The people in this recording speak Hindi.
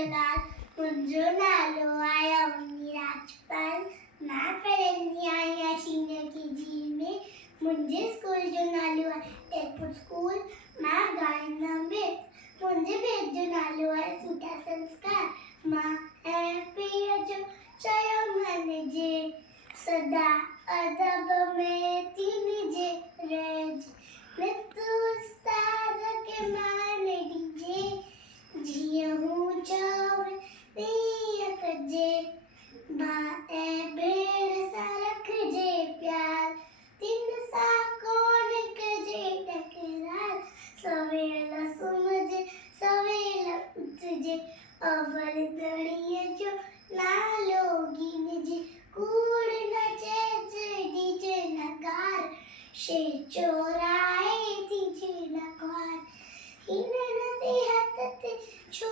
झूलेलाल। मुंहिंजो नालो आहे अवनी राजपाल। मां पढ़ंदी आहियां सीनियर केजी में। मुंहिंजे स्कूल जो नालो आहे एयरपोर्ट स्कूल। मां ॻाईंदमि। मुंहिंजे भेण जो नालो आहे सूटा संस्कार। मां ऐं पीउ जो चयो मञिजे, सदा अदब में थी मिजे रहिजे। मित्र उस्ताद खे मान ॾिजे, जीअं हू चवे तीअं कजे। मां ऐं भेण सां रखिजे प्यार, तिन सां कोन कजे टकरार। सवेल सुम्हिजे सवेल उथिजे, अवल दड़ीअ जो नालो गिनजे। कूड़ न चइजे ॾिजे नकार, शेर चोराए थी न ख्वार। हिन नसीहत ते छो